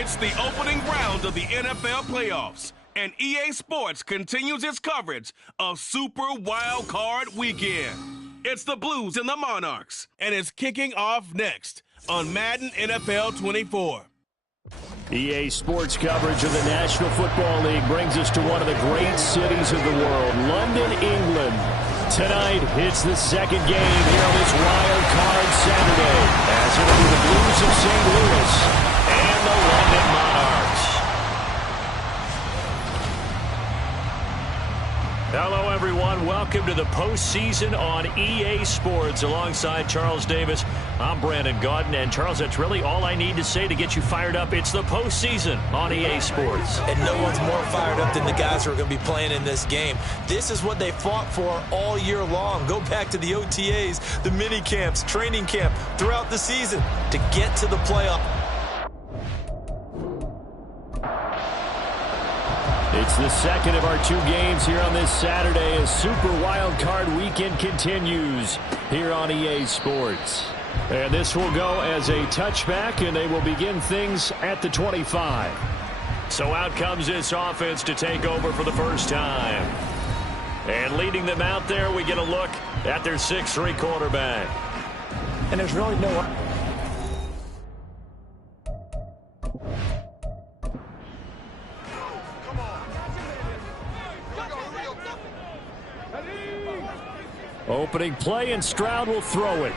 It's the opening round of the NFL playoffs, and EA Sports continues its coverage of Super Wild Card Weekend. It's the Blues and the Monarchs, and it's kicking off next on Madden NFL 24. EA Sports coverage of the National Football League brings us to one of the great cities of the world, London, England. Tonight, it's the second game here on this Wild Card Saturday, as it'll be the Blues of St. Louis and the London Monarchs. Hello, everyone. Welcome to the postseason on EA Sports. Alongside Charles Davis, I'm Brandon Gaudin. And Charles, that's really all I need to say to get you fired up. It's the postseason on EA Sports. And no one's more fired up than the guys who are going to be playing in this game. This is what they fought for all year long. Go back to the OTAs, the mini camps, training camp, throughout the season to get to the playoff. It's the second of our two games here on this Saturday as Super Wild Card Weekend continues here on EA Sports. And this will go as a touchback, and they will begin things at the 25. So out comes this offense to take over for the first time. And leading them out there, we get a look at their 6'3" quarterback. And there's really no... Opening play, and Stroud will throw it.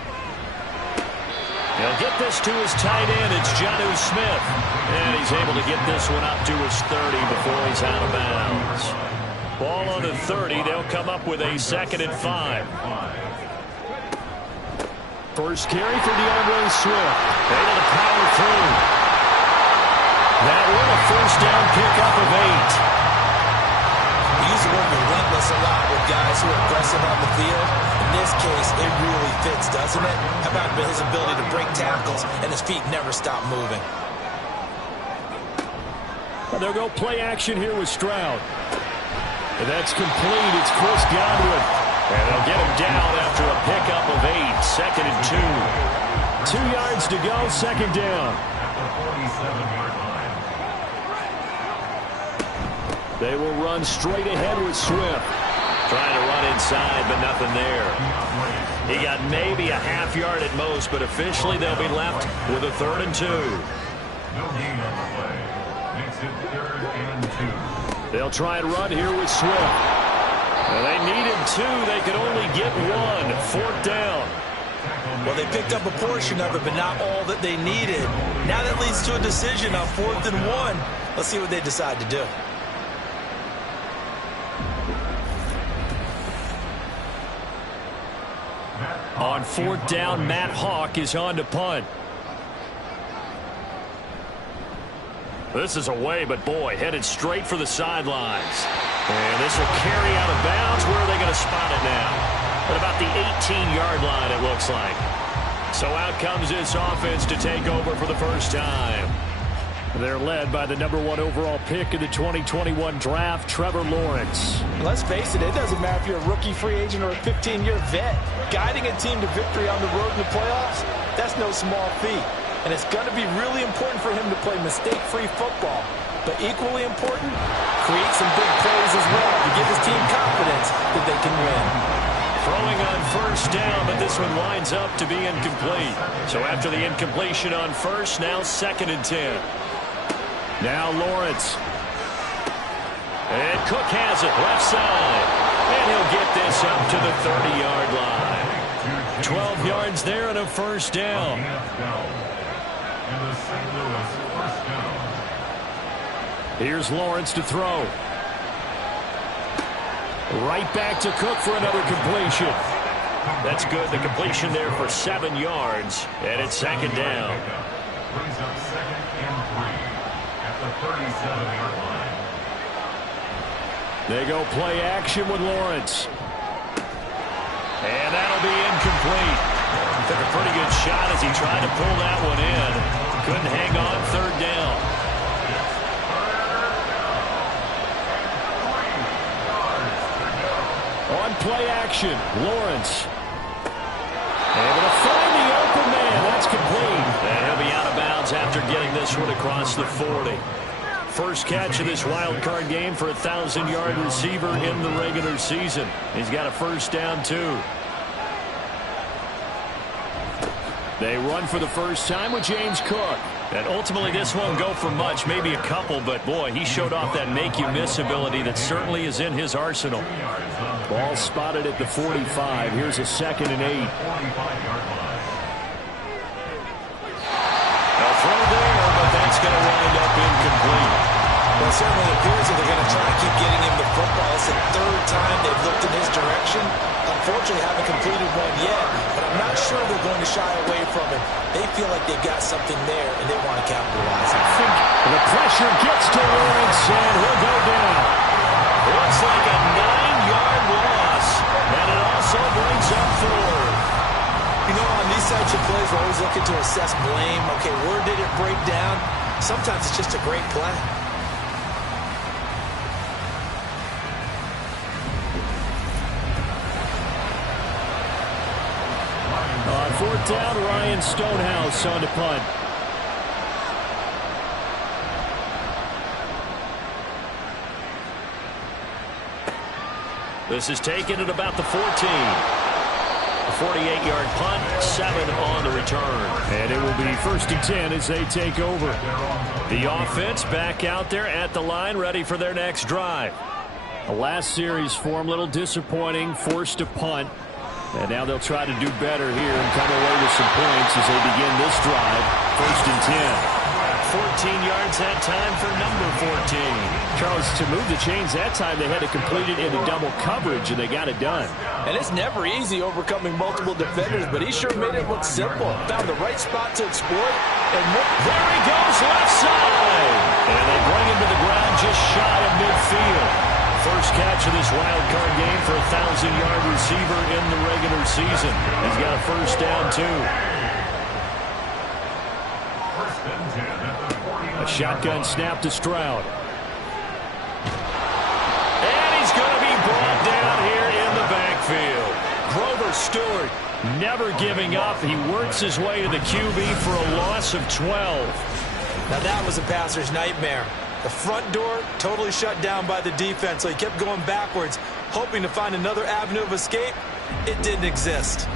He'll get this to his tight end. It's Jonnu Smith. And he's able to get this one up to his 30 before he's out of bounds. Ball on the 30. They'll come up with a 2nd and 5. First carry for DeAndre Swift. Able to power through. That one a first down pickup of 8. We use the word relentless a lot with guys who are aggressive on the field. In this case, it really fits, doesn't it? How about his ability to break tackles and his feet never stop moving? Well, they'll go play action here with Stroud. And that's complete. It's Chris Godwin. And they'll get him down after a pickup of 8. 2nd and 2. 2 yards to go, 2nd down. They will run straight ahead with Swift. Trying to run inside, but nothing there. He got maybe a half yard at most, but officially they'll be left with a 3rd and 2. No gain on the play. Makes it 3rd and 2. They'll try and run here with Swift. Well, they needed 2. They could only get 1. 4th down. Well, they picked up a portion of it, but not all that they needed. Now that leads to a decision on 4th and 1. Let's see what they decide to do. On 4th down, Matt Hawk is on to punt. This is away, but boy, headed straight for the sidelines. And this will carry out of bounds. Where are they going to spot it now? At about the 18-yard line, it looks like. So out comes this offense to take over for the first time. They're led by the number 1 overall pick in the 2021 draft, Trevor Lawrence. Let's face it, it doesn't matter if you're a rookie free agent or a 15-year vet. Guiding a team to victory on the road in the playoffs, that's no small feat. And it's going to be really important for him to play mistake-free football. But equally important, create some big plays as well to give his team confidence that they can win. Throwing on 1st down, but this one winds up to be incomplete. So after the incompletion on 1st, now 2nd and 10. Now Lawrence. And Cook has it left side. And he'll get this up to the 30-yard line. 12 yards there and a 1st down. Here's Lawrence to throw. Right back to Cook for another completion. That's good. The completion there for 7 yards. And it's 2nd down. Brings up 2nd and 3. At the 37-yard line. They go play action with Lawrence. And that'll be incomplete. Took a pretty good shot as he tried to pull that one in. Couldn't hang on 3rd down. On play action, Lawrence. Able to find the open man. That's complete. And he'll be out of bounds after getting this this one across the 40. First catch of this wild card game for a 1,000-yard receiver in the regular season. He's got a first down, too. They run for the first time with James Cook. And ultimately, this won't go for much, maybe a couple, but boy, he showed off that make-you-miss ability that certainly is in his arsenal. Ball spotted at the 45. Here's a 2nd and 8. A throw there, but that's going to wind up incomplete. Well, it certainly appears that they're going to try to keep getting him the football. It's the 3rd time they've looked in his direction. Unfortunately, haven't completed one yet, but I'm not sure they're going to shy away from it. They feel like they've got something there, and they want to capitalize on it. The pressure gets to Lawrence, and he'll go down. Looks like a 9-yard loss, and it also brings up 4. You know, on these types of plays, we're always looking to assess blame. Okay, where did it break down? Sometimes it's just a great play. On 4th down, Ryan Stonehouse on the punt. This is taken at about the 14. A 48-yard punt, 7 on the return. And it will be 1st and 10 as they take over. The offense back out there at the line, ready for their next drive. The last series for them, a little disappointing, forced to punt. And now they'll try to do better here and come away with some points as they begin this drive. 1st and 10. 14 yards that time for number 14. Charles, to move the chains that time, they had to complete it into double coverage, and they got it done. And it's never easy overcoming multiple defenders, but he sure made it look simple. Found the right spot to exploit. And there he goes, left side. And they bring him to the ground just shy of midfield. First catch of this wild card game for a 1,000-yard receiver in the regular season. He's got a first down, too. A shotgun snap to Stroud. And he's going to be brought down here in the backfield. Grover Stewart never giving up. He works his way to the QB for a loss of 12. Now that was a passer's nightmare. The front door totally shut down by the defense, so he kept going backwards, hoping to find another avenue of escape. It didn't exist.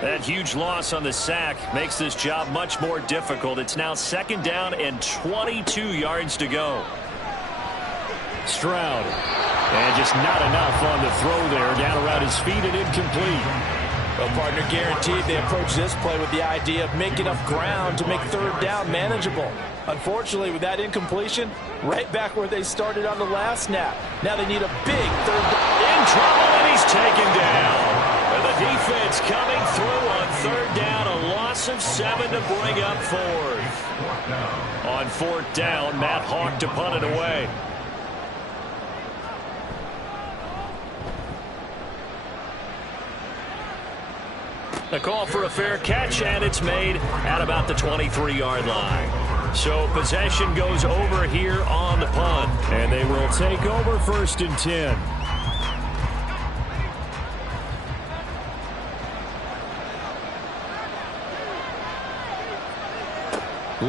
That huge loss on the sack makes this job much more difficult. It's now 2nd down and 22 yards to go. Stroud. And just not enough on the throw there. Down around his feet and incomplete. Well, partner, guaranteed they approach this play with the idea of making enough ground to make 3rd down manageable. Unfortunately, with that incompletion, right back where they started on the last snap. Now they need a big 3rd down. In trouble, and he's taken down. And the defense coming through on 3rd down. A loss of 7 to bring up 4th. On 4th down, Matt Hawk to punt it away. A call for a fair catch, and it's made at about the 23-yard line. So possession goes over here on the punt. And they will take over 1st and 10.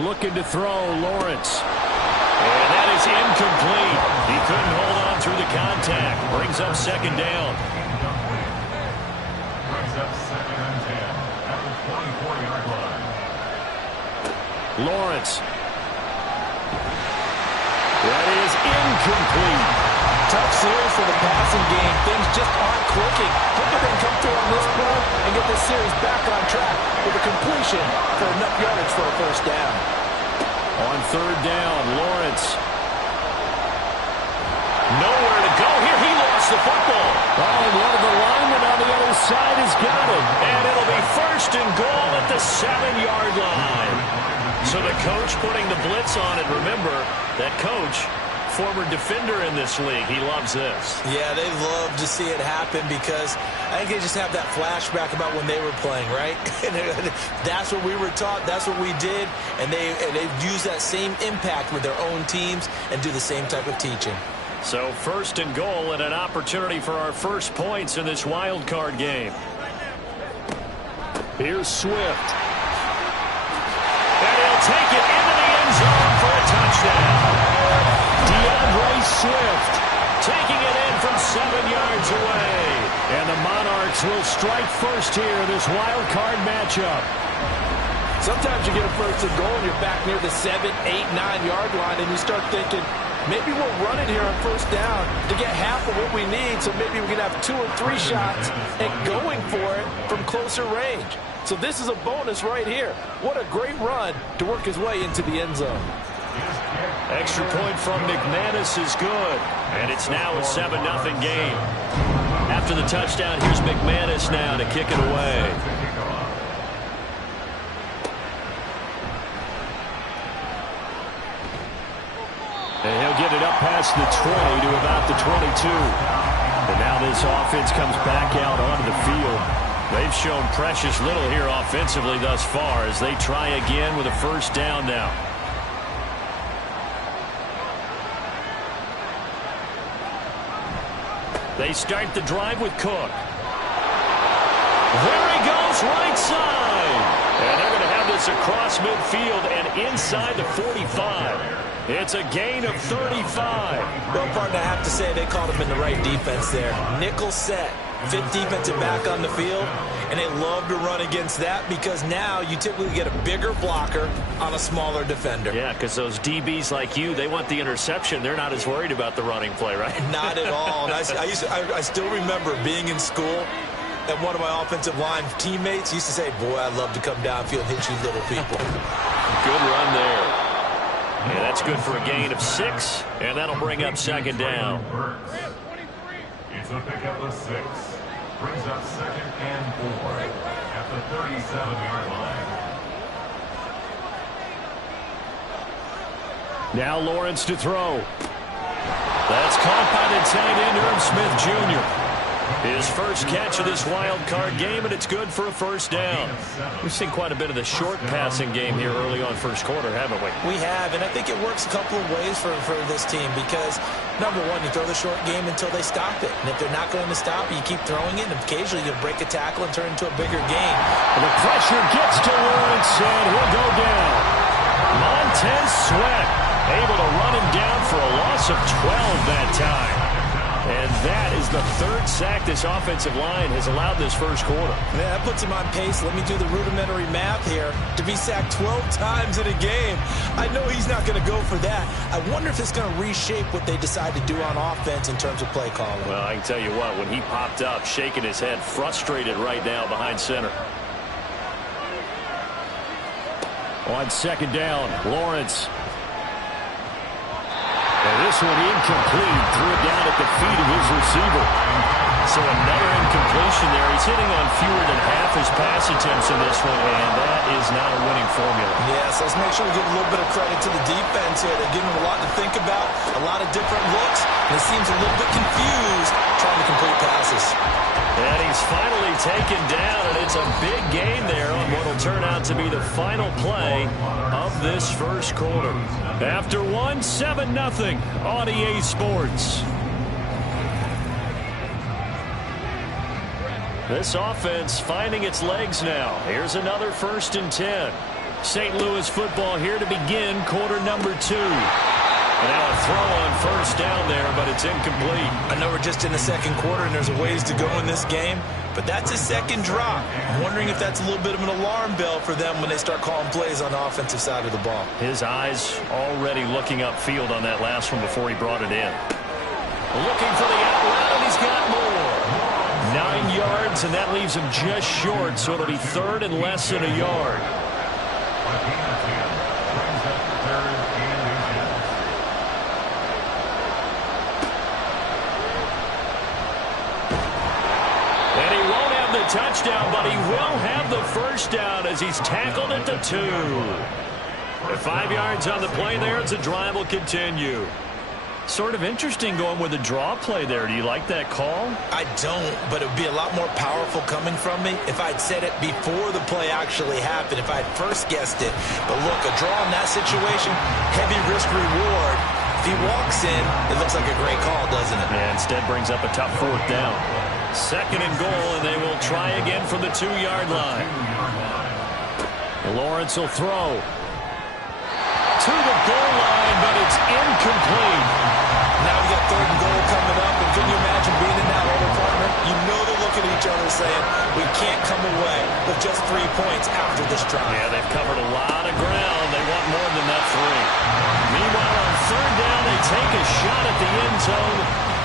Looking to throw, Lawrence. And that is incomplete. He couldn't hold on through the contact. Brings up 2nd down. Brings up 2nd and 10 at the 24-yard line. Lawrence. That is incomplete. Tough series for the passing game. Things just aren't clicking. Hope they can come through on this play and get this series back on track with a completion for enough yardage for a 1st down. On 3rd down, Lawrence. Nowhere to go here. He lost the football. Oh, and one of the linemen on the other side has got it. And it'll be 1st and goal at the 7-yard line. So the coach putting the blitz on it. Remember, that coach, former defender in this league. He loves this. Yeah, they love to see it happen because I think they just have that flashback about when they were playing, right? That's what we were taught. That's what we did. And they use that same impact with their own teams and do the same type of teaching. So 1st and goal and an opportunity for our first points in this wild card game. Here's Swift. take it into the end zone for a touchdown. DeAndre Swift taking it in from 7 yards away. And the Monarchs will strike first here in this wild card matchup. Sometimes you get a first and goal and you're back near the 7, 8, 9-yard line, and you start thinking, maybe we'll run it here on first down to get half of what we need, so maybe we can have 2 or 3 shots at going for it from closer range. So this is a bonus right here. What a great run to work his way into the end zone. Extra point from McManus is good. And it's now a 7-0 game. After the touchdown, here's McManus now to kick it away. And he'll get it up past the 20 to about the 22. And now this offense comes back out onto the field. They've shown precious little here offensively thus far as they try again with a first down now. They start the drive with Cook. There he goes, right side. And they're going to have this across midfield and inside the 45. It's a gain of 35. Well, partner, I have to say they called him in the right defense there. Nickel set. 5th defensive back on the field, and they love to run against that because now you typically get a bigger blocker on a smaller defender. Yeah, because those DBs like you, they want the interception. They're not as worried about the running play, right? Not at all. And I still remember being in school, and one of my offensive line teammates used to say, boy, I'd love to come downfield and hit you little people. Good run there. Yeah, that's good for a gain of 6, and that'll bring up second down. It's a pickup of 6. Brings up 2nd and 4 at the 37-yard line. Now Lawrence to throw. That's caught by the tight end, Irv Smith Jr. His first catch of this wild card game, and it's good for a first down. We've seen quite a bit of the short passing game here early on first quarter, haven't we? We have, and I think it works a couple of ways for this team because, number one, you throw the short game until they stop it. And if they're not going to stop it, you keep throwing it, and occasionally you'll break a tackle and turn it into a bigger game. And the pressure gets to Lawrence, and he'll go down. Montez Sweat able to run him down for a loss of 12 that time. And that is the 3rd sack this offensive line has allowed this first quarter. Yeah, that puts him on pace. Let me do the rudimentary math here. To be sacked 12 times in a game, I know he's not going to go for that. I wonder if it's going to reshape what they decide to do on offense in terms of play calling. Well, I can tell you what, when he popped up, shaking his head, frustrated right now behind center. On second down, Lawrence. And this one incomplete. Threw it down at the feet of his receiver. So another incompletion there. He's hitting on fewer than half his pass attempts in this one, and that is not a winning formula. Yes, let's make sure we give a little bit of credit to the defense here. They're giving him a lot to think about, a lot of different looks, and he seems a little bit confused trying to complete passes. And he's finally taken down, and it's a big gain there on what will turn out to be the final play of this first quarter. After 7-0 on EA Sports. This offense finding its legs now. Here's another 1st and 10. St. Louis football here to begin quarter number 2. And now a throw on first down there, but it's incomplete. I know we're just in the second quarter and there's a ways to go in this game, but that's his second drop. I'm wondering if that's a little bit of an alarm bell for them when they start calling plays on the offensive side of the ball. His eyes already looking upfield on that last one before he brought it in. Looking for the out route, and he's got more. 9 yards, and that leaves him just short, so it'll be 3rd and less than a yard. Touchdown, but he will have the first down as he's tackled at the 2. 5 yards on the play there as the drive will continue. Sort of interesting going with a draw play there. Do you like that call? I don't, but it would be a lot more powerful coming from me if I'd said it before the play actually happened, if I'd first guessed it. But look, a draw in that situation, heavy risk reward. If he walks in, it looks like a great call, doesn't it? Yeah, instead brings up a tough 4th down. 2nd and goal, and they will try again from the 2-yard line. Lawrence will throw. to the goal line, but it's incomplete. Now you got third and goal coming up, and can you imagine being in that hole, partner? You know they're looking at each other saying, we can't come away with just 3 points after this drive. Yeah, they've covered a lot of ground. They want more than that 3. Meanwhile, on third down, they take a shot at the end zone,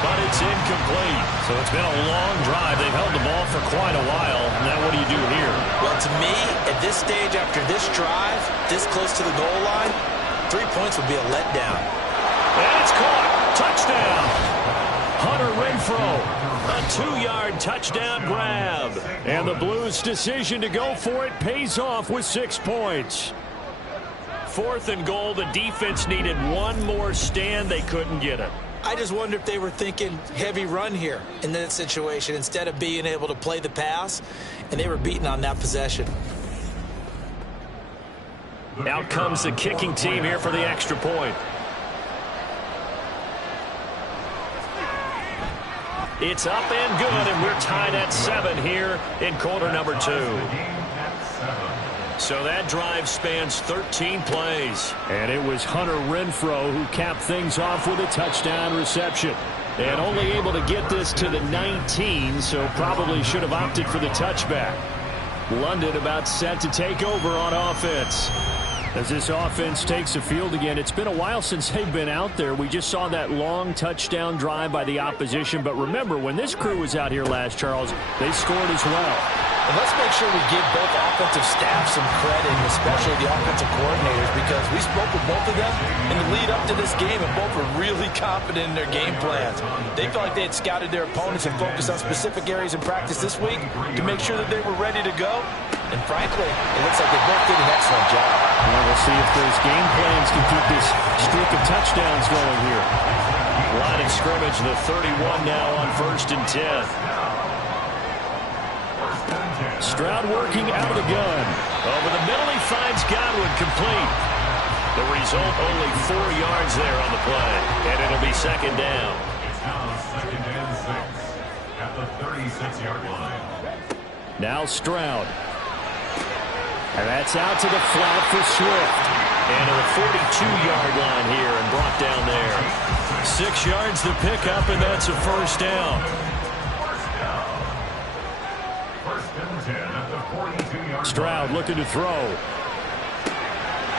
but it's incomplete. So it's been a long drive. They've held the ball for quite a while. Now what do you do here? Well, to me, at this stage after this drive, this close to the goal line, 3 points would be a letdown. And it's caught. Touchdown. Hunter Renfrow, a 2-yard touchdown grab. And the Blues' decision to go for it pays off with 6 points. 4th and goal. The defense needed one more stand. They couldn't get it. I just wonder if they were thinking heavy run here in that situation instead of being able to play the pass, and they were beaten on that possession. Out comes the kicking team here for the extra point. It's up and good, and we're tied at 7 here in quarter number 2. So that drive spans 13 plays. And it was Hunter Renfrow who capped things off with a touchdown reception. And only able to get this to the 19, so probably should have opted for the touchback. London about set to take over on offense. As this offense takes the field again, it's been a while since they've been out there. We just saw that long touchdown drive by the opposition. But remember, when this crew was out here last, Charles, they scored as well. And let's make sure we give both offensive staff some credit, and especially the offensive coordinators, because we spoke with both of them in the lead up to this game, and both were really confident in their game plans. They felt like they had scouted their opponents and focused on specific areas in practice this week to make sure that they were ready to go. And frankly, it looks like they both did an excellent job. Well, we'll see if those game plans can keep this streak of touchdowns going here. Line of scrimmage, the 31 now on 1st and 10. Stroud working out of the gun. Over the middle, he finds Godwin complete. The result, only 4 yards there on the play. And it'll be 2nd down. It's now 2nd and 6 at the 36-yard line. Now Stroud. And that's out to the flat for Swift. And to the 42-yard line here and brought down there. 6 yards to pick up, and that's a 1st down. Stroud looking to throw.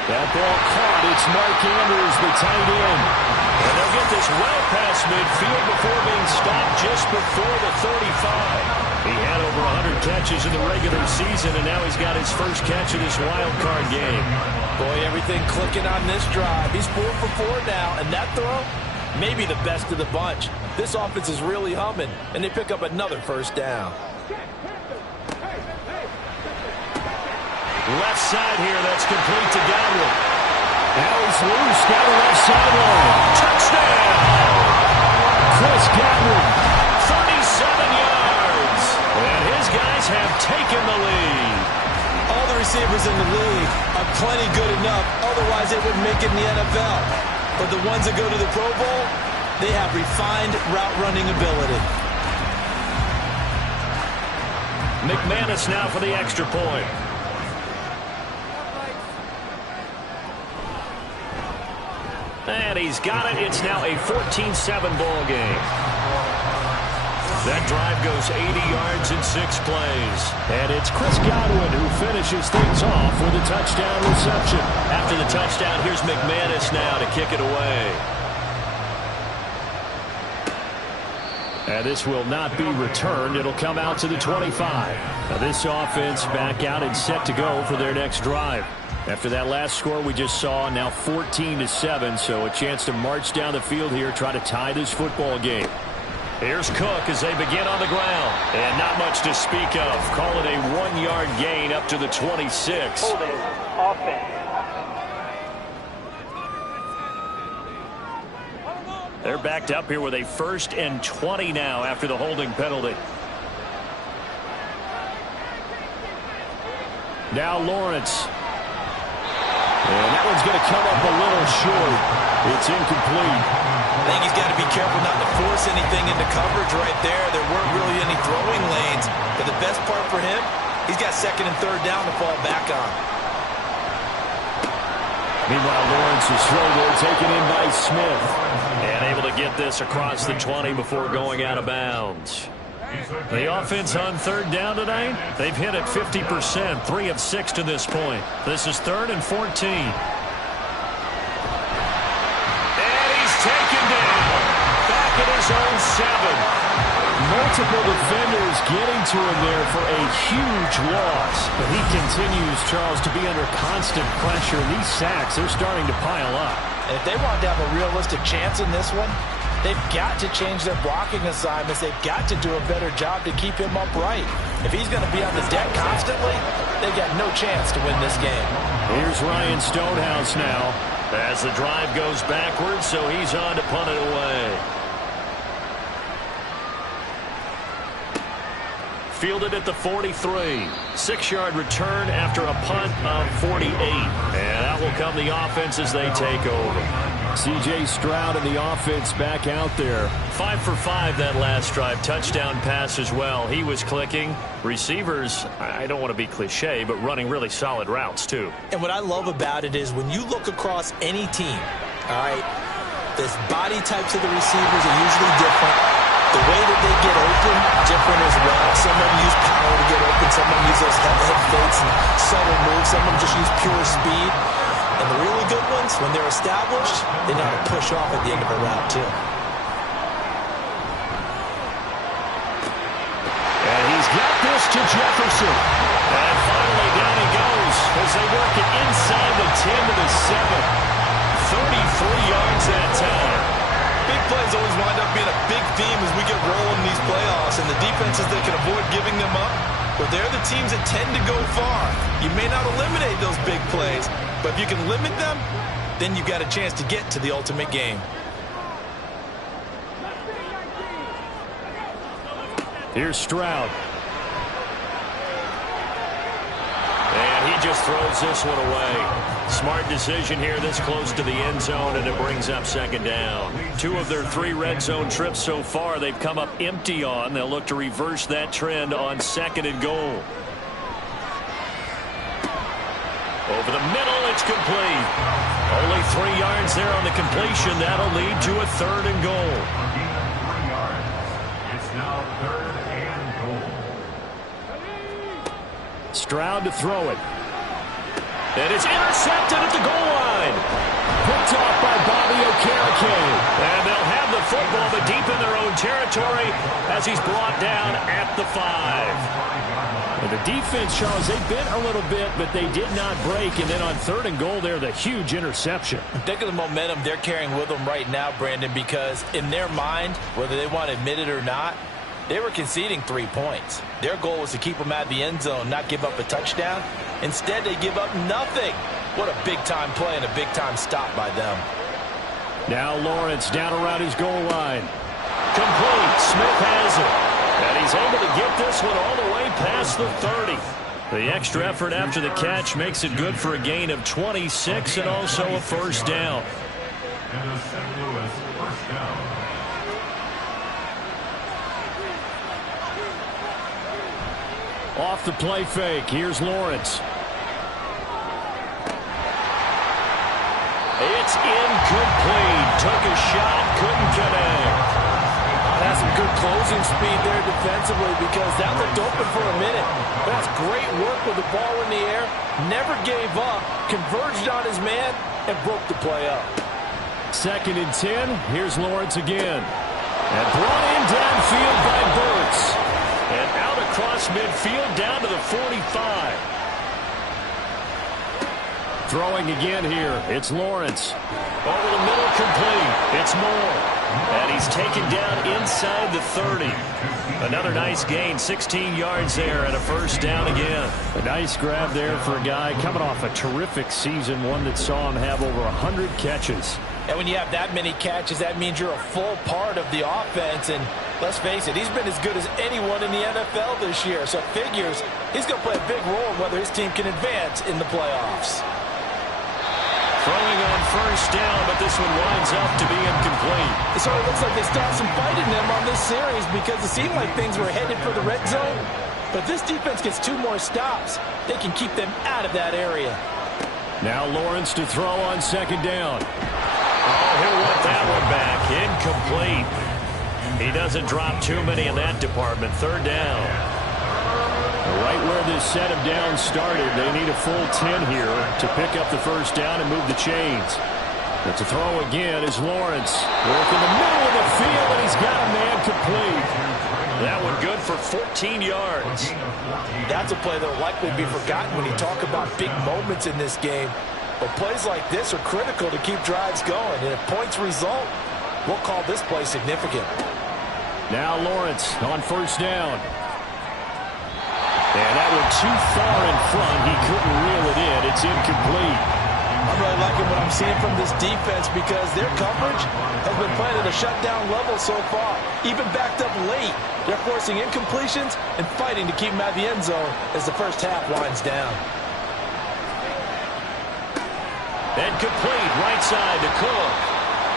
That ball caught. It's Mark Andrews, the tight end. And they'll get this well past midfield before being stopped just before the 35. He had over 100 catches in the regular season, and now he's got his first catch of this wild card game. Boy, everything clicking on this drive. He's 4 for 4 now, and that throw, maybe the best of the bunch. This offense is really humming, and they pick up another 1st down. Left side here, that's complete to Godwin. Now he's loose down the left sideline. Touchdown! Chris Godwin, 37 yards. And his guys have taken the lead. All the receivers in the league are plenty good enough, otherwise they wouldn't make it in the NFL. But the ones that go to the Pro Bowl, they have refined route running ability. McManus now for the extra point. And he's got it. It's now a 14-7 ball game. That drive goes 80 yards in 6 plays. And it's Chris Godwin who finishes things off with a touchdown reception. After the touchdown, here's McManus now to kick it away. And this will not be returned. It'll come out to the 25. Now this offense back out and set to go for their next drive. After that last score we just saw, now 14-7, so a chance to march down the field here, try to tie this football game. Here's Cook as they begin on the ground. And not much to speak of. Call it a 1-yard gain up to the 26. Holding offense. They're backed up here with a 1st and 20 now after the holding penalty. Now Lawrence. And that one's going to come up a little short. It's incomplete. I think he's got to be careful not to force anything into coverage right there. There weren't really any throwing lanes. But the best part for him, he's got 2nd and 3rd down to fall back on. Meanwhile, Lawrence's throw there taken in by Smith. And able to get this across the 20 before going out of bounds. The offense on third down tonight, they've hit it 50%, 3 of 6 to this point. This is 3rd and 14. And he's taken down. Back at his own 7. Multiple defenders getting to him there for a huge loss. But he continues, Charles, to be under constant pressure. These sacks, they're starting to pile up. And if they want to have a realistic chance in this one, they've got to change their blocking assignments. They've got to do a better job to keep him upright. If he's going to be on the deck constantly, they've got no chance to win this game. Here's Ryan Stonehouse now as the drive goes backwards, so he's on to punt it away. Fielded at the 43. 6-yard return after a punt of 48. And out will come the offense as they take over. C.J. Stroud and the offense back out there. 5 for 5 that last drive. Touchdown pass as well. He was clicking. Receivers, I don't want to be cliche, but running really solid routes too. And what I love about it is when you look across any team, all right, the body types of the receivers are usually different. The way that they get open, different as well. Some of them use power to get open. Some of them use those head fakes and subtle moves. Some of them just use pure speed. And the really good ones, when they're established, they know how to push off at the end of a route, too. And he's got this to Jefferson. And finally down he goes as they work it inside the 10 to the 7. 33 yards that time. Big plays always wind up being a big theme as we get rolling in these playoffs, and the defenses that can avoid giving them up, but they're the teams that tend to go far. You may not eliminate those big plays, but if you can limit them, then you've got a chance to get to the ultimate game. Here's Stroud. And he just throws this one away. Smart decision here this close to the end zone, and it brings up 2nd down. 2 of their 3 red zone trips so far they've come up empty on. They'll look to reverse that trend on 2nd and goal. Over the middle, it's complete. Only 3 yards there on the completion. That'll lead to a 3rd and goal. It's now 3rd and goal. Stroud to throw it. And it's intercepted at the goal line. Picked off by Bobby Okereke. And they'll have the football, but deep in their own territory as he's brought down at the 5. And the defense, Charles, they bent a little bit, but they did not break. And then on 3rd and goal there, the huge interception. Think of the momentum they're carrying with them right now, Brandon, because in their mind, whether they want to admit it or not, they were conceding 3 points. Their goal was to keep them out of the end zone, not give up a touchdown. Instead, they give up nothing. What a big-time play and a big-time stop by them. Now Lawrence down around his goal line. Complete. Smith has it. And he's able to get this one all the way past the 30. The extra effort after the catch makes it good for a gain of 26 and also a 1st down. And a St. Louis 1st down. Off the play fake. Here's Lawrence. It's incomplete. Took a shot, couldn't connect. That's some good closing speed there defensively because that looked open for a minute. But that's great work with the ball in the air. Never gave up. Converged on his man and broke the play up. 2nd and 10. Here's Lawrence again. And brought in downfield by Burks. And out across midfield down to the 45. Throwing again here. It's Lawrence. Over the middle, complete. It's Moore. And he's taken down inside the 30. Another nice gain. 16 yards there and a 1st down again. A nice grab there for a guy coming off a terrific season, one that saw him have over 100 catches. And when you have that many catches, that means you're a full part of the offense. And let's face it, he's been as good as anyone in the NFL this year. So it figures he's going to play a big role whether his team can advance in the playoffs. Throwing on 1st down, but this one winds up to be incomplete. It sort of looks like they started some fight in them on this series because it seemed like things were headed for the red zone. But this defense gets 2 more stops. They can keep them out of that area. Now Lawrence to throw on second down. Oh, he'll want that one back. Incomplete. He doesn't drop too many in that department. Third down. Right where this set of downs started, they need a full 10 here to pick up the first down and move the chains. But to throw again is Lawrence. Work in the middle of the field, and he's got a man complete. That one good for 14 yards. That's a play that will likely be forgotten when you talk about big moments in this game. But plays like this are critical to keep drives going. And if points result, we'll call this play significant. Now Lawrence on first down. And that one too far in front. He couldn't reel it in. It's incomplete. I'm really liking what I'm seeing from this defense because their coverage has been playing at a shutdown level so far. Even backed up late, they're forcing incompletions and fighting to keep them out of the end zone as the first half winds down. And complete, right side to Cook.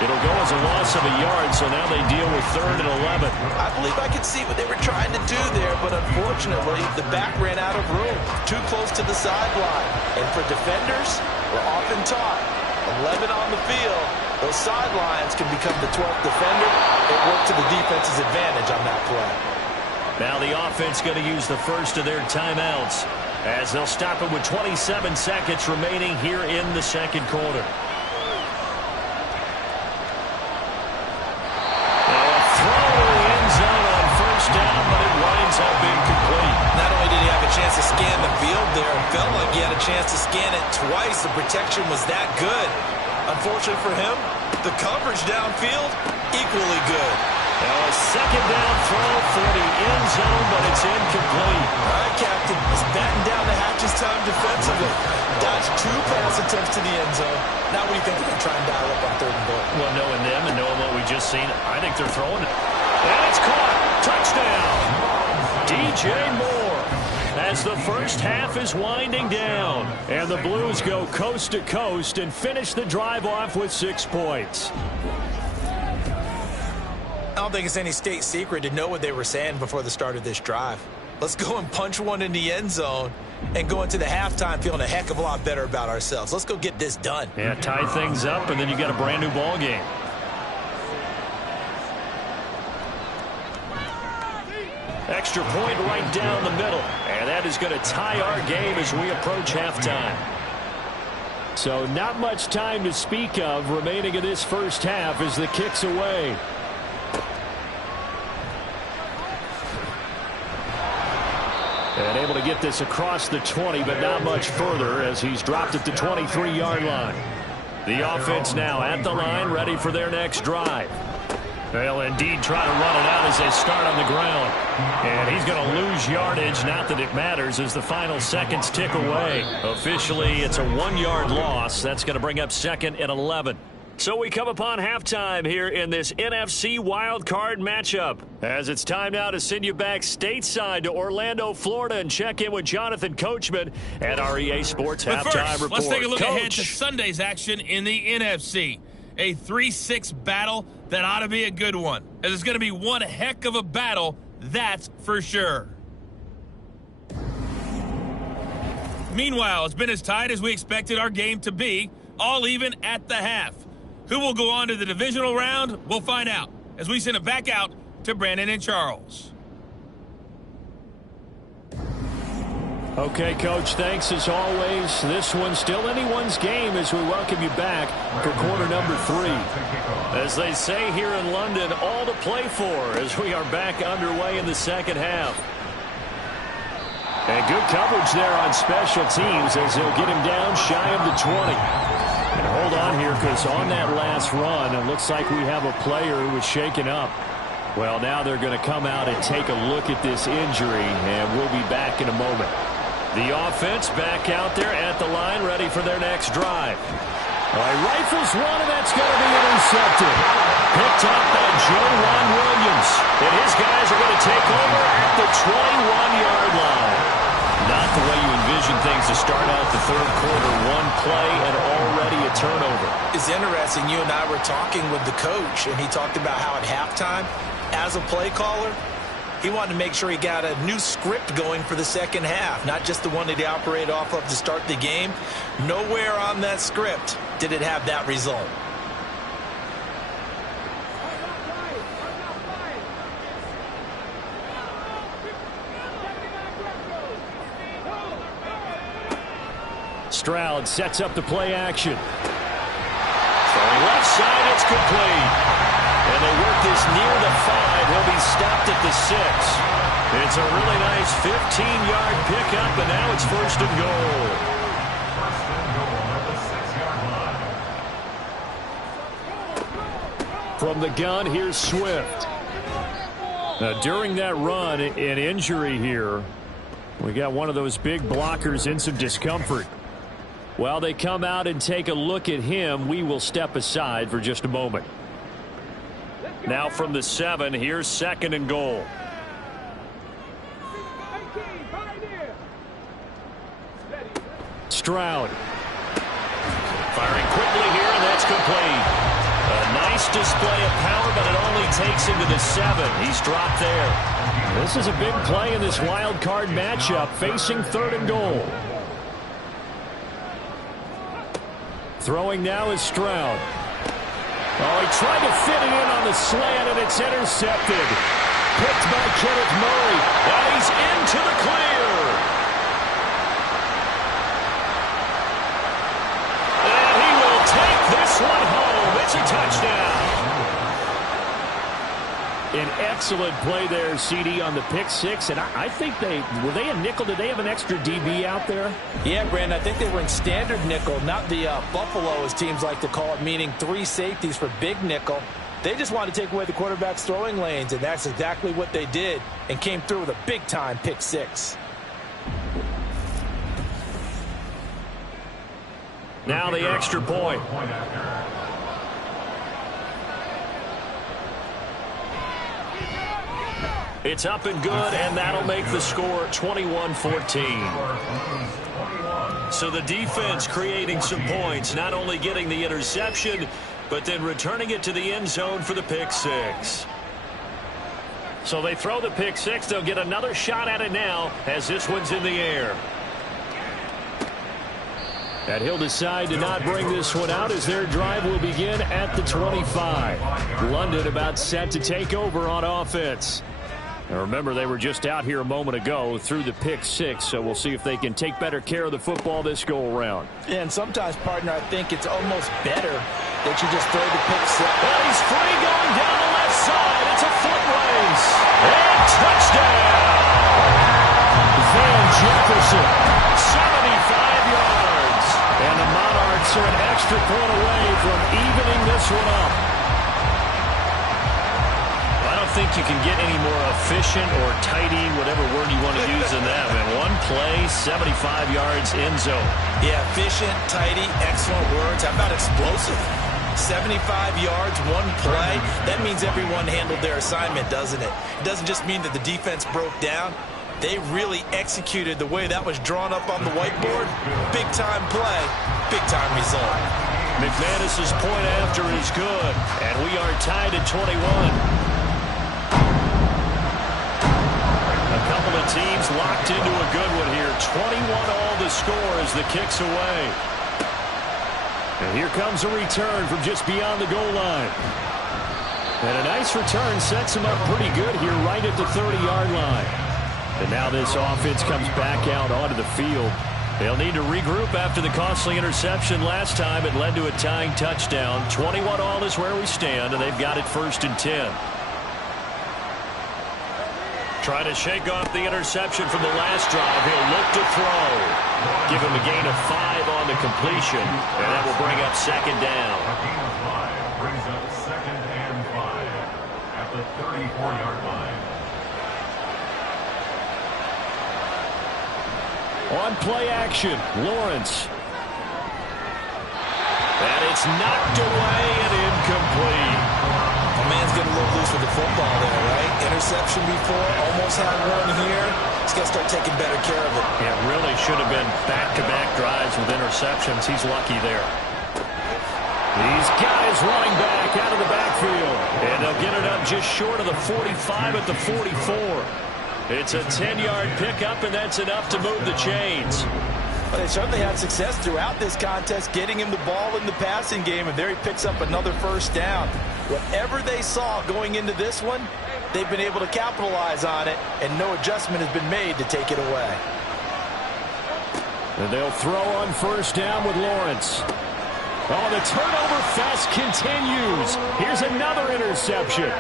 It'll go as a loss of a yard, so now they deal with 3rd and 11. I believe I could see what they were trying to do there, but unfortunately, the back ran out of room, too close to the sideline. And for defenders, we're often taught, 11 on the field, those sidelines can become the 12th defender. It worked to the defense's advantage on that play. Now the offense going to use the first of their timeouts as they'll stop it with 27 seconds remaining here in the second quarter. Chance to scan the field there. It felt like he had a chance to scan it twice. The protection was that good. Unfortunately for him, the coverage downfield, equally good. Now a second down throw for the end zone, but it's incomplete. All right, Captain. It's batten down the hatches time defensively. Dodged 2 pass attempts to the end zone. Now what do you think they're going to try and dial up on 3rd and goal? Well, knowing them and knowing what we just seen, I think they're throwing it. And it's caught. Touchdown. DJ Moore. As the first half is winding down, and the Blues go coast to coast and finish the drive off with 6 points. I don't think it's any state secret to know what they were saying before the start of this drive. Let's go and punch one in the end zone and go into the halftime feeling a heck of a lot better about ourselves. Let's go get this done. Yeah, tie things up, and then you got a brand new ball game. Extra point right down the middle. And that is going to tie our game as we approach halftime. So not much time to speak of remaining in this first half as the kick's away. And able to get this across the 20, but not much further as he's dropped at the 23-yard line. The offense now at the line, ready for their next drive. They'll indeed try to run it out as they start on the ground. And he's going to lose yardage, not that it matters, as the final seconds tick away. Officially, it's a 1-yard loss. That's going to bring up 2nd and 11. So we come upon halftime here in this NFC wildcard matchup. As it's time now to send you back stateside to Orlando, Florida, and check in with Jonathan Coachman at our EA Sports Halftime Report. Let's take a look Coach. ahead to Sunday's action in the NFC. A 3-6 battle that ought to be a good one. As it's going to be one heck of a battle, that's for sure. Meanwhile, it's been as tight as we expected our game to be, all even at the half. Who will go on to the divisional round? We'll find out as we send it back out to Brandon and Charles. Okay, Coach, thanks as always. This one's still anyone's game as we welcome you back for quarter number 3. As they say here in London, all to play for as we are back underway in the second half. And good coverage there on special teams as they'll get him down shy of the 20. And hold on here because on that last run, it looks like we have a player who was shaken up. Well, now they're going to come out and take a look at this injury, and we'll be back in a moment. The offense back out there at the line, ready for their next drive. All right, rifles one, and that's going to be intercepted. Picked up by Joe Ron Williams. And his guys are going to take over at the 21-yard line. Not the way you envision things to start out the third quarter. One play and already a turnover. It's interesting. You and I were talking with the coach, and he talked about how at halftime, as a play caller, He wanted to make sure he got a new script going for the second half, not just the one that he operated off of to start the game. Nowhere on that script did it have that result. Stroud sets up the play action. Throwing left side, it's complete. And they work this near the 5. He'll be stopped at the 6. It's a really nice 15-yard pickup, and now it's first and goal. First and goal at the 6-yard line. From the gun, here's Swift. Now, during that run, an injury here. We got one of those big blockers in some discomfort. While they come out and take a look at him, we will step aside for just a moment. Now from the 7, here's second and goal. Stroud. Firing quickly here, and that's complete. A nice display of power, but it only takes him to the 7. He's dropped there. This is a big play in this wild card matchup, facing third and goal. Throwing now is Stroud. Oh, he tried to fit it in on the slant, and it's intercepted. Picked by Kenneth Murray, and he's into the clear. And he will take this one home. It's a touchdown. An excellent play there, CD, on the pick 6. And I think were they a nickel? Did they have an extra DB out there? Yeah, Brandon, I think they were in standard nickel, not the Buffalo, as teams like to call it, meaning 3 safeties for big nickel. They just wanted to take away the quarterback's throwing lanes, and that's exactly what they did, and came through with a big-time pick 6. Now the extra point. It's up and good, and that'll make the score 21-14. So the defense creating some points, not only getting the interception, but then returning it to the end zone for the pick 6. So they throw the pick 6. They'll get another shot at it now as this one's in the air. And he'll decide to not bring this one out as their drive will begin at the 25. London about set to take over on offense. And remember, they were just out here a moment ago through the pick 6, so we'll see if they can take better care of the football this go-around. And sometimes, partner, I think it's almost better that you just throw the pick 6. Well, he's free going down the left side. It's a foot race. And touchdown! Van Jefferson, 75 yards. And the Monarchs are an extra point away from evening this one up. I don't think you can get any more efficient or tidy, whatever word you want to use in that. Man, one play, 75 yards, end zone. Yeah, efficient, tidy, excellent words. How about explosive? 75 yards, one play. That means everyone handled their assignment, doesn't it? It doesn't just mean that the defense broke down. They really executed the way that was drawn up on the whiteboard. Big-time play, big-time result. McManus's point after is good, and we are tied at 21. A couple of teams locked into a good one here. 21-all the score as the kick's away. And here comes a return from just beyond the goal line. And a nice return sets him up pretty good here right at the 30-yard line. And now this offense comes back out onto the field. They'll need to regroup after the costly interception last time. It led to a tying touchdown. 21-all is where we stand, and they've got it 1st and 10. Trying to shake off the interception from the last drive. He'll look to throw. Give him a gain of 5 on the completion, and that will bring up second down. A gain of 5 brings up 2nd and 5 at the 34-yard line. On play action, Lawrence. And it's knocked away and incomplete. The man's getting a little loose with the football there, right? Interception before, almost had one here. He's got to start taking better care of it. It really should have been back-to-back drives with interceptions. He's lucky there. These guys running back out of the backfield. And they'll get it up just short of the 45 at the 44. It's a 10-yard pickup, and that's enough to move the chains. But they certainly had success throughout this contest, getting him the ball in the passing game, and there he picks up another first down. Whatever they saw going into this one, they've been able to capitalize on it, and no adjustment has been made to take it away. And they'll throw on first down with Lawrence. Oh, the turnover fest continues. Here's another interception.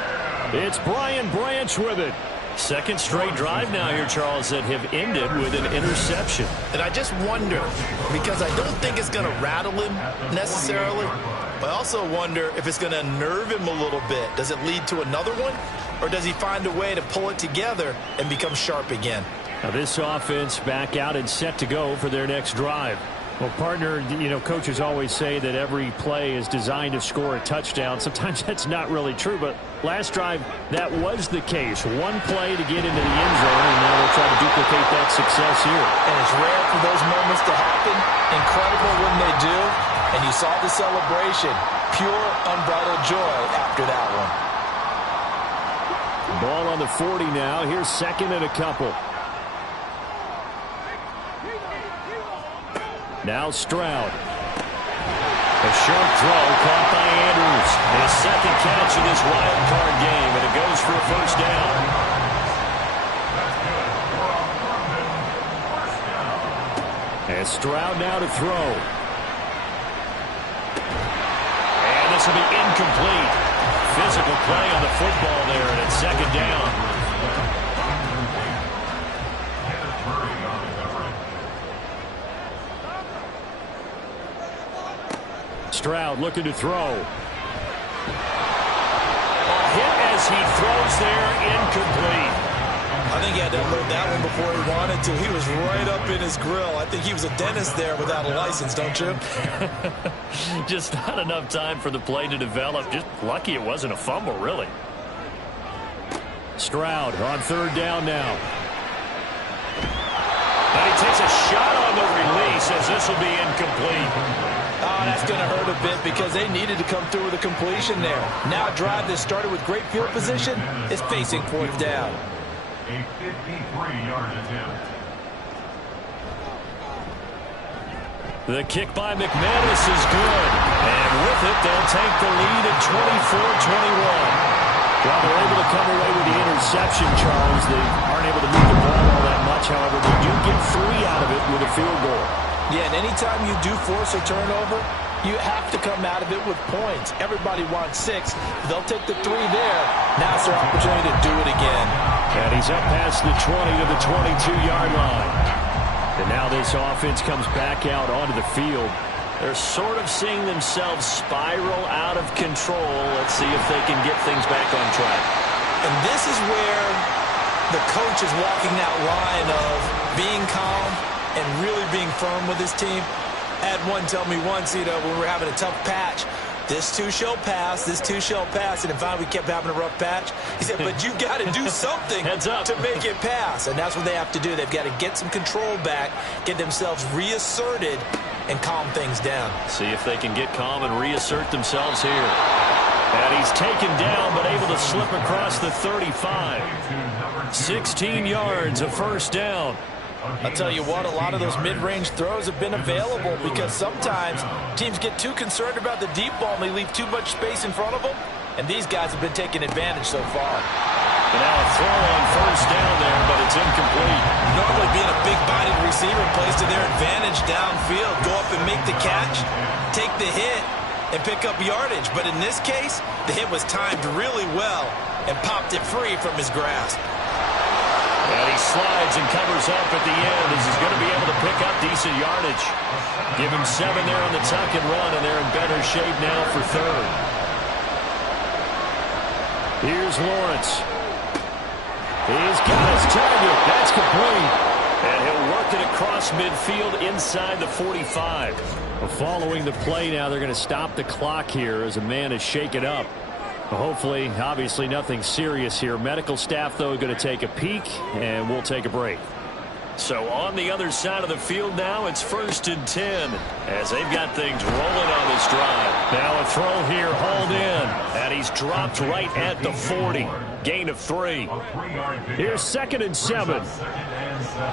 It's Brian Branch with it. Second straight drive now here, Charles, that have ended with an interception. And I just wonder, because I don't think it's going to rattle him necessarily, but I also wonder if it's going to nerve him a little bit. Does it lead to another one, or does he find a way to pull it together and become sharp again? Now this offense back out and set to go for their next drive. Well, partner, you know, coaches always say that every play is designed to score a touchdown. Sometimes that's not really true, but last drive, that was the case. One play to get into the end zone, and now they'll try to duplicate that success here. And it's rare for those moments to happen. Incredible when they do. And you saw the celebration. Pure, unbridled joy after that one. Ball on the 40 now. Here's second and a couple. Now Stroud. A short throw caught by Andrews. His second catch in this wild card game, and it goes for a first down. And Stroud now to throw. And this will be incomplete. Physical play on the football there, and it's second down. Stroud looking to throw. Hit as he throws there, incomplete. I think he had to unload that one before he wanted to. He was right up in his grill. I think he was a dentist there without a license, don't you? Just not enough time for the play to develop. Just lucky it wasn't a fumble, really. Stroud on third down now. And he takes a shot on the release as this will be incomplete. Oh, that's going to hurt a bit because they needed to come through with a completion there. Now a drive that started with great field position is facing fourth down. A 53-yard attempt. The kick by McManus is good. And with it, they'll take the lead at 24-21. While they're able to come away with the interception, Charles, they aren't able to move the ball all that much. However, they do get 3 out of it with a field goal. Yeah, and anytime you do force a turnover, you have to come out of it with points. Everybody wants 6. They'll take the 3 there. Now it's their opportunity to do it again. And he's up past the 20 to the 22-yard line. And now this offense comes back out onto the field. They're sort of seeing themselves spiral out of control. Let's see if they can get things back on track. And this is where the coach is walking that line of being calm and really being firm with his team. I had one tell me once, you know, when we were having a tough patch, this too shall pass, this too shall pass, and in fact we kept having a rough patch. He said, but you've got to do something to make it pass, and that's what they have to do. They've got to get some control back, get themselves reasserted, and calm things down. See if they can get calm and reassert themselves here. And he's taken down, but able to slip across the 35. 16 yards, a first down. I'll tell you what, a lot of those mid-range throws have been available because sometimes teams get too concerned about the deep ball and they leave too much space in front of them, and these guys have been taking advantage so far. And now a throw on first down there, but it's incomplete. Normally being a big-bodied receiver plays to their advantage downfield. Go up and make the catch, take the hit, and pick up yardage. But in this case, the hit was timed really well and popped it free from his grasp. And he slides and covers up at the end as he's going to be able to pick up decent yardage. Give him 7 there on the tuck and run, and they're in better shape now for third. Here's Lawrence. He's got his target. That's complete. And he'll work it across midfield inside the 45. Following the play now, they're going to stop the clock here as a man is shaken up. Hopefully, obviously nothing serious here. Medical staff, though, going to take a peek, and we'll take a break. So on the other side of the field now, it's 1st and 10 as they've got things rolling on this drive. Now a throw here, hauled in, and he's dropped right at the 40. gain of 3. A 3-yard pickup. Here's 2nd and 7. Brings up 2nd and 7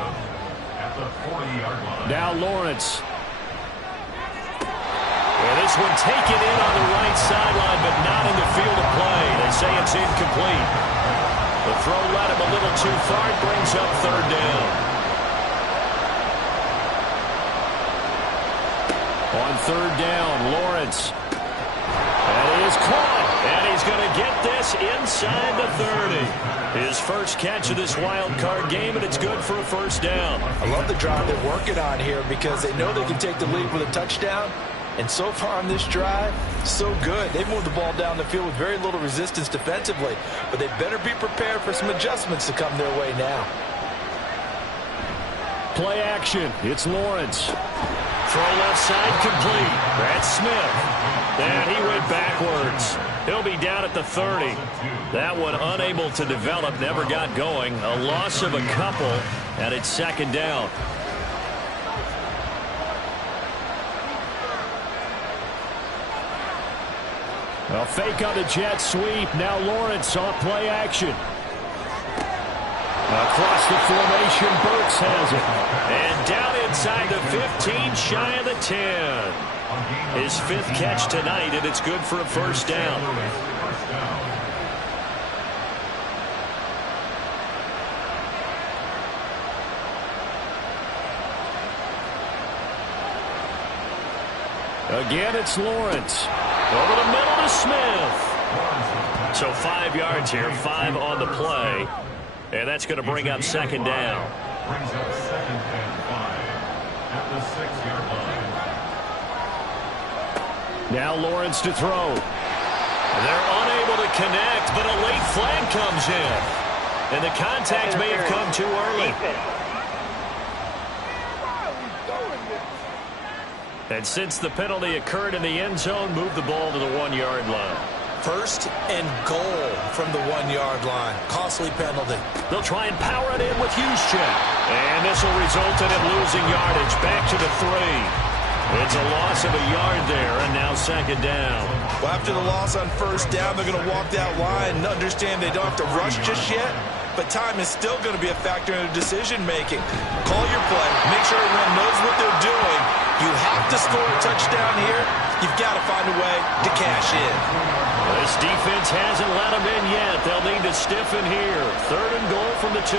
at the 40-yard line. Now Lawrence. And this one taken in on the right sideline, but not in the field of play. They say it's incomplete. The throw led him a little too far. It brings up 3rd down. On 3rd down, Lawrence. And he is caught. And he's going to get this inside the 30. His first catch of this wild card game, and it's good for a 1st down. I love the drive they're working on here because they know they can take the lead with a touchdown. And so far on this drive, so good. They've moved the ball down the field with very little resistance defensively. But they better be prepared for some adjustments to come their way now. Play action. It's Lawrence. Throw left side complete. That's Smith. And he went backwards. He'll be down at the 30. That one unable to develop, never got going. A loss of a couple, and it's 2nd down. A fake on the jet sweep. Now Lawrence on play action. Across the formation, Burks has it. And down inside the 15, shy of the 10. His 5th catch tonight, and it's good for a 1st down. Again, it's Lawrence. Over the middle to Smith. So 5 yards here, 5 on the play. And that's going to bring up 2nd down. Brings up 2nd and 5 at the 6-yard line. Now Lawrence to throw. They're unable to connect, but a late flag comes in. And the contact may have come too early. And since the penalty occurred in the end zone, move the ball to the 1-yard line. 1st and goal from the 1-yard line. Costly penalty. They'll try and power it in with Juszczyk. And this will result in him losing yardage back to the 3. It's a loss of a yard there, and now 2nd down. Well, after the loss on 1st down, they're going to walk that line and understand they don't have to rush just yet. But time is still going to be a factor in their decision-making. Call your play. Make sure everyone knows what they're doing. You have to score a touchdown here. You've got to find a way to cash in. This defense hasn't let them in yet. They'll need to stiffen here. 3rd and goal from the 2.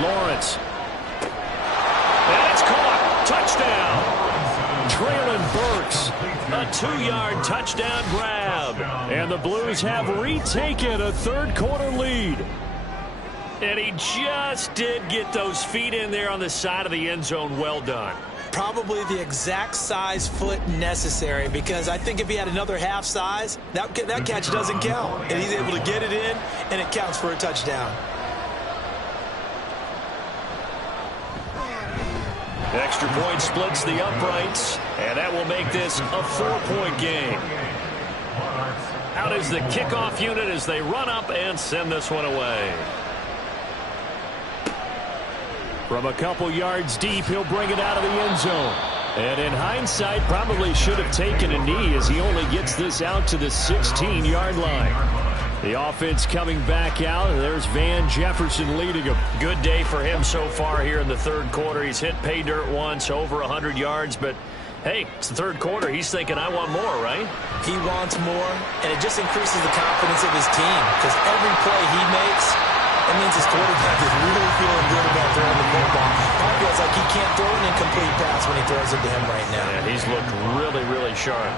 Lawrence. And it's caught. Touchdown. Traylon Burks. A 2-yard touchdown grab. And the Blues have retaken a 3rd quarter lead. And he just did get those feet in there on the side of the end zone. Well done. Probably the exact size foot necessary, because I think if he had another half size, that catch doesn't count. And he's able to get it in, and it counts for a touchdown. Extra point splits the uprights, and that will make this a 4-point game. Out is the kickoff unit as they run up and send this one away. From a couple yards deep, he'll bring it out of the end zone. And in hindsight, probably should have taken a knee as he only gets this out to the 16-yard line. The offense coming back out. There's Van Jefferson leading him. Good day for him so far here in the 3rd quarter. He's hit pay dirt once, over 100 yards. But, hey, it's the 3rd quarter. He's thinking, I want more, right? He wants more, and it just increases the confidence of his team, because every play he makes, it means his quarterback is really feeling good about throwing the football. Probably feels like he can't throw an incomplete pass when he throws it to him right now. Yeah, he's looked really, really sharp.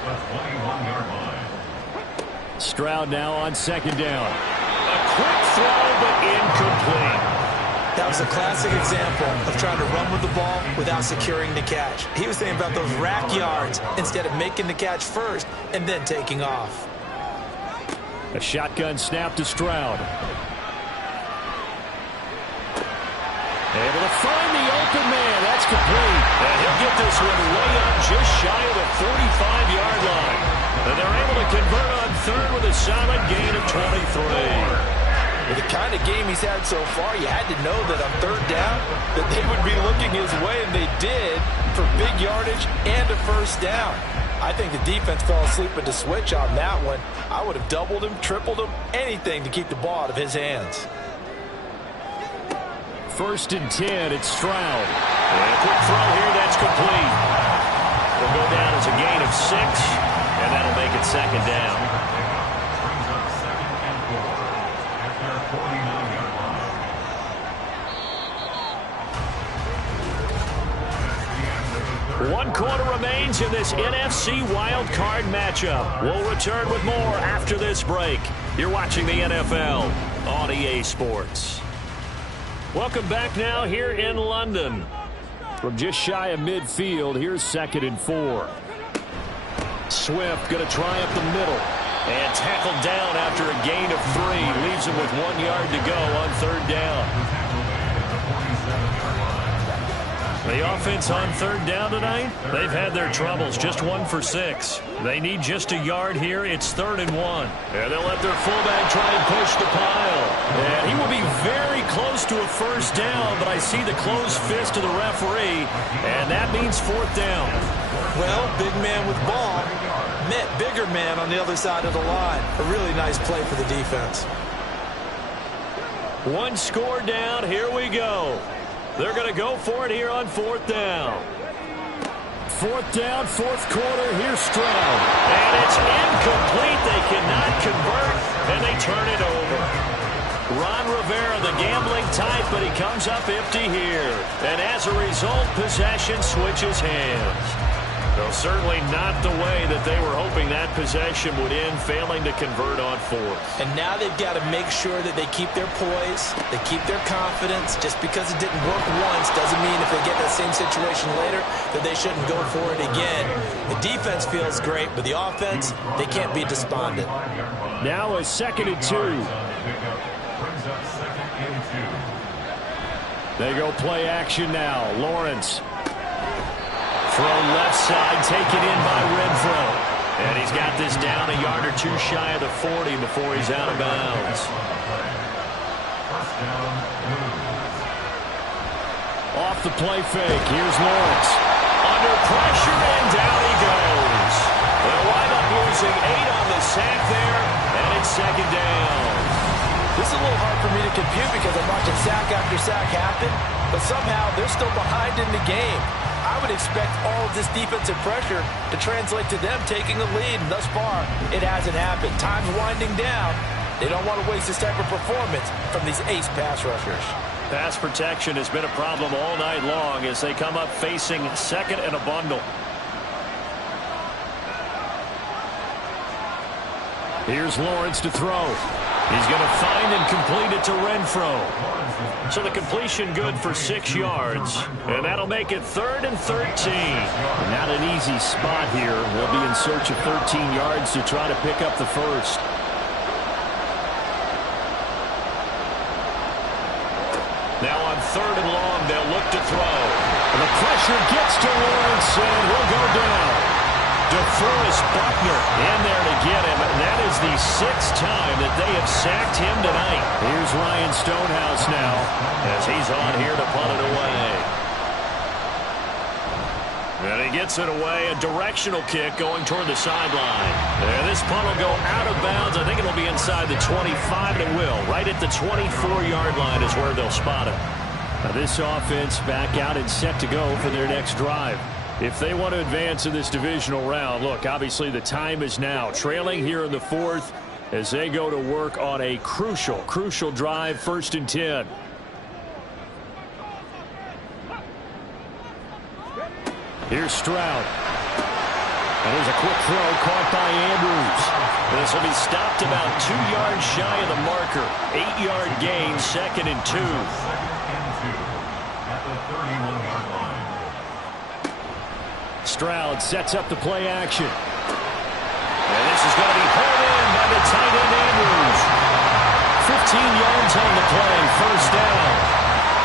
Stroud now on 2nd down. A quick throw, but incomplete. That was a classic example of trying to run with the ball without securing the catch. He was thinking about those rack yards instead of making the catch first and then taking off. A shotgun snap to Stroud. Able to find the open man. That's complete. And he'll get this one way up just shy of the 45-yard line. And they're able to convert on 3rd with a solid gain of 23. With the kind of game he's had so far, you had to know that on 3rd down that they would be looking his way, and they did, for big yardage and a 1st down. I think the defense fell asleep at the switch on that one. I would have doubled him, tripled him, anything to keep the ball out of his hands. 1st and 10, it's Stroud. And a quick throw here, that's complete. Will go down as a gain of 6, and that'll make it 2nd down. Brings up 2nd and 4 at their 49-yard line. 1 quarter remains in this NFC Wild Card matchup. We'll return with more after this break. You're watching the NFL on EA Sports. Welcome back now here in London. From just shy of midfield, here's 2nd and 4. Swift going to try up the middle. And tackled down after a gain of 3. Leaves him with 1 yard to go on 3rd down. The offense on 3rd down tonight, they've had their troubles. Just 1 for 6. They need just a yard here. It's 3rd and 1. And they'll let their fullback try and push the pile. And he will be very close to a 1st down, but I see the closed fist of the referee, and that means 4th down. Well, big man with ball met bigger man on the other side of the line. A really nice play for the defense. 1 score down. Here we go. They're going to go for it here on 4th down. 4th down, 4th quarter. Here's Stroud. And it's incomplete. They cannot convert, and they turn it over. Ron Rivera, the gambling type, but he comes up empty here. And as a result, possession switches hands. Though certainly not the way that they were hoping that possession would end, failing to convert on 4th. And now they've got to make sure that they keep their poise, they keep their confidence. Just because it didn't work once doesn't mean if they get that same situation later that they shouldn't go for it again. The defense feels great, but the offense, they can't be despondent. Now a 2nd and 2. Brings up 2nd and 2. They go play action now. Lawrence. Throw left side, taken in by Renfro. And he's got this down a yard or 2 shy of the 40 before he's out of bounds. 1st down, Off the play fake, here's Lawrence. Under pressure, and down he goes. They'll wind up losing 8 on the sack there, and it's 2nd down. This is a little hard for me to compute because I'm watching sack after sack happen, but somehow they're still behind in the game. I would expect all of this defensive pressure to translate to them taking a lead, and thus far, it hasn't happened. Time's winding down. They don't want to waste this type of performance from these ace pass rushers. Pass protection has been a problem all night long as they come up facing 2nd and a bundle. Here's Lawrence to throw. He's going to find and complete it to Renfro. So the completion good for 6 yards. And that'll make it 3rd and 13. Not an easy spot here. They'll be in search of 13 yards to try to pick up the 1st. Now on 3rd and long, they'll look to throw. And the pressure gets to Lawrence, and he'll go down. DeForest Buckner in there to get him. That is the 6th time that they have sacked him tonight. Here's Ryan Stonehouse now as he's on here to punt it away. And he gets it away, a directional kick going toward the sideline. And this punt will go out of bounds. I think it'll be inside the 25, and it will. Right at the 24-yard line is where they'll spot it. Now this offense back out and set to go for their next drive. If they want to advance in this divisional round, look, obviously the time is now. Trailing here in the 4th as they go to work on a crucial drive, 1st and 10. Here's Stroud. And there's a quick throw caught by Andrews. This will be stopped about 2 yards shy of the marker. 8-yard gain, 2nd and 2. 2nd and 2 at the 31-yard line. Stroud sets up the play action. And this is going to be pulled in by the tight end Andrews. 15 yards on the play, 1st down.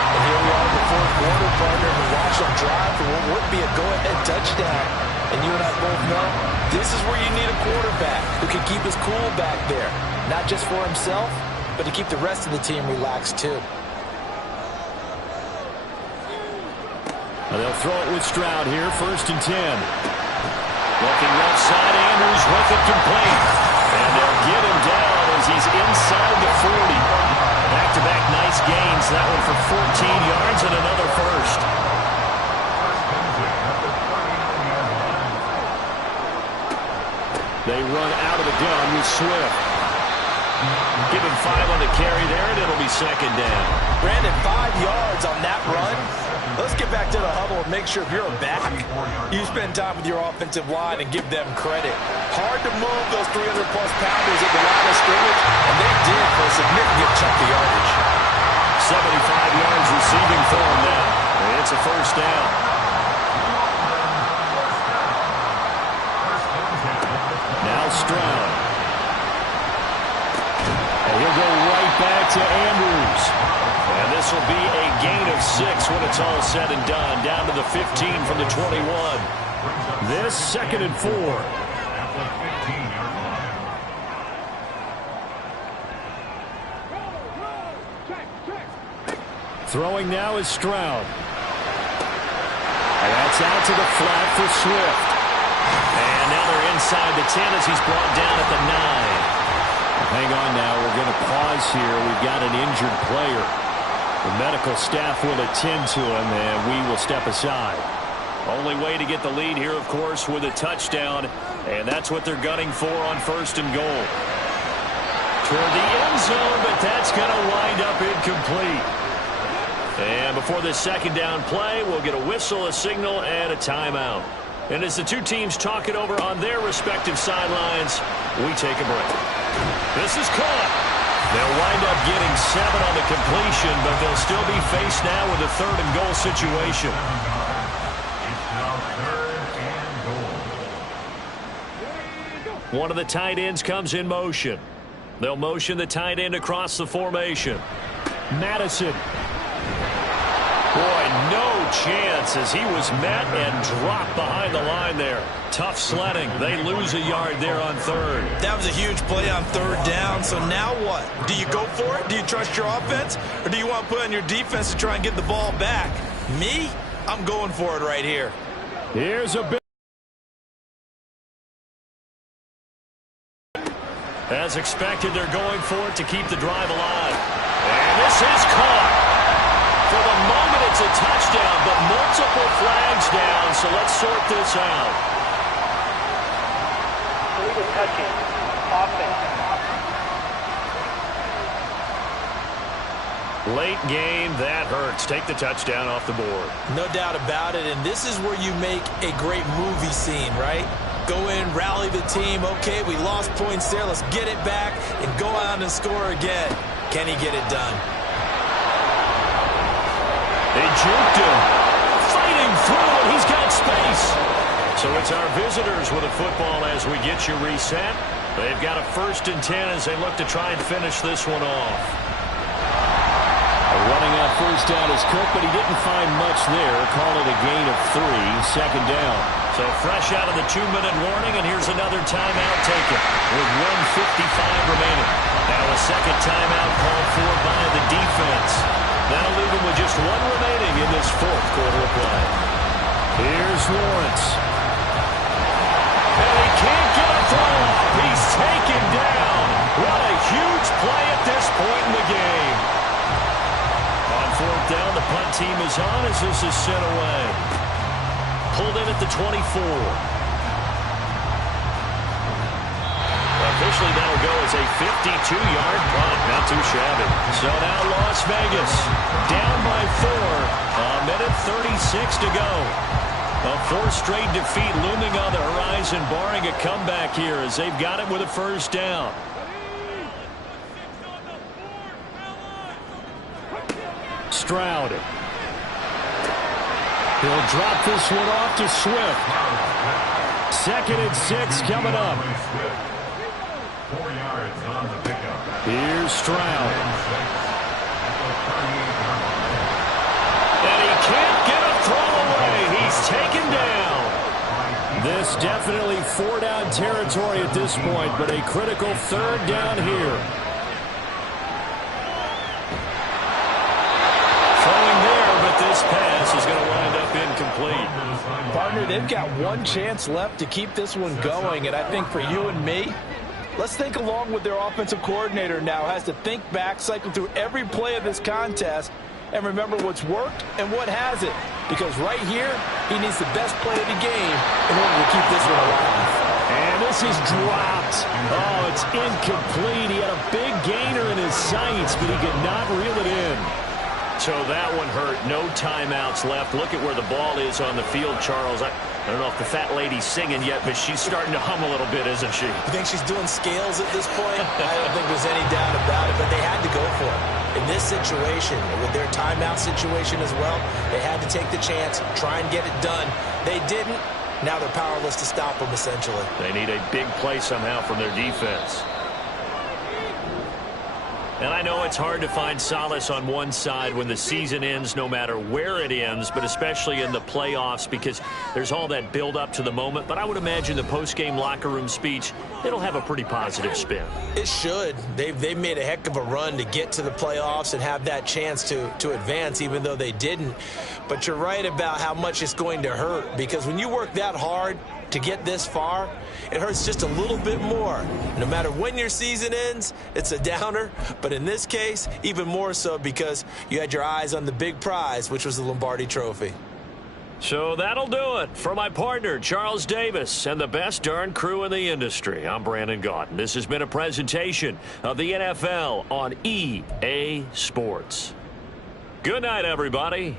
And here we are in the 4th quarter, partner, to watch them drive for what would be a go-ahead touchdown. And you and I both know this is where you need a quarterback who can keep his cool back there. Not just for himself, but to keep the rest of the team relaxed too. They'll throw it with Stroud here, 1st and 10. Looking left side, Andrews with it complete. And they'll get him down as he's inside the 40. Back-to-back nice gains. That one for 14 yards and another first. They run out of the gun with Swift. Give him 5 on the carry there, and it'll be second down. Brandon, 5 yards on that run. Let's get back to the huddle and make sure if you're a back, you spend time with your offensive line and give them credit. Hard to move those 300-plus pounders at the line of scrimmage, and they did for a significant chunk of yardage. 75 yards receiving for him now. And it's a first down. Now Stroud. And he'll go right back to Andrews. And this will be a gain of 6 when it's all said and done. Down to the 15 from the 21. This 2nd and 4. Throwing now is Stroud. And that's out to the flat for Swift. And now they're inside the 10 as he's brought down at the 9. Hang on now. We're going to pause here. We've got an injured player. The medical staff will attend to him, and we will step aside. Only way to get the lead here, of course, with a touchdown. And that's what they're gunning for on 1st and goal. Toward the end zone, but that's going to wind up incomplete. And before this 2nd down play, we'll get a whistle, a signal, and a timeout. And as the two teams talk it over on their respective sidelines, we take a break. This is caught. They'll wind up getting 7 on the completion, but they'll still be faced now with a 3rd and goal situation. One of the tight ends comes in motion. They'll motion the tight end across the formation. Madison. Boy, no chance as he was met and dropped behind the line there. Tough sledding. They lose a yard there on 3rd. That was a huge play on 3rd down. So now what? Do you go for it? Do you trust your offense? Or do you want to put on your defense to try and get the ball back? Me? I'm going for it right here. Here's a big. As expected, they're going for it to keep the drive alive. And this is caught. For the moment, it's a touchdown, but multiple flags down, so let's sort this out. Illegal touching. Offense. Late game, that hurts. Take the touchdown off the board. No doubt about it, and this is where you make a great movie scene, right? Go in, rally the team. Okay, we lost points there. Let's get it back and go out and score again. Can he get it done? They juked him. Fighting through, and he's got space. So it's our visitors with a football as we get you reset. They've got a 1st and 10 as they look to try and finish this one off. Running on 1st down is Cook, but he didn't find much there. Call it a gain of 3, 2nd down. So fresh out of the 2-minute warning, and here's another timeout taken with 1:55 remaining. Now a 2nd timeout called for by the defense. That'll leave him with just 1 remaining in this 4th quarter of play. Here's Lawrence. And he can't get a throw off. He's taken down. What a huge play at this point in the game. On 4th down, the punt team is on as this is sent away. Pulled in at the 24. Officially, that'll go as a 52-yard punt. Not too shabby. So now Las Vegas down by 4. A minute 36 to go. A 4th straight defeat looming on the horizon, barring a comeback here as they've got it with a 1st down. Stroud. He'll drop this one off to Swift. 2nd and 6 coming up. 4 yards on the pickup. Here's Stroud. And he can't get a throw away. He's taken down. This definitely 4-down territory at this point, but a critical 3rd down here. Throwing there, but this pass is going to wind up incomplete. Partner, partner, they've got one chance left to keep this one going. And I think for you and me, let's think along with their offensive coordinator now. Has to think back, cycle through every play of this contest, and remember what's worked and what hasn't. Because right here, he needs the best play of the game in order to keep this one alive. And this is dropped. Oh, it's incomplete. He had a big gainer in his sights, but he could not reel it in. So that one hurt. No timeouts left. Look at where the ball is on the field, Charles. I don't know if the fat lady's singing yet, but she's starting to hum a little bit, isn't she? You think she's doing scales at this point? I don't think there's any doubt about it, but they had to go for it. In this situation, with their timeout situation as well, they had to take the chance, try and get it done. They didn't. Now they're powerless to stop them, essentially. They need a big play somehow from their defense. And I know it's hard to find solace on one side when the season ends, no matter where it ends, but especially in the playoffs, because there's all that build up to the moment. But I would imagine the post-game locker room speech, it'll have a pretty positive spin. It should. They've made a heck of a run to get to the playoffs and have that chance to advance, even though they didn't. But you're right about how much it's going to hurt, because when you work that hard to get this far, it hurts just a little bit more. No matter when your season ends, it's a downer. But in this case, even more so because you had your eyes on the big prize, which was the Lombardi Trophy. So that'll do it. For my partner, Charles Davis, and the best darn crew in the industry, I'm Brandon Gaudin. This has been a presentation of the NFL on EA Sports. Good night, everybody.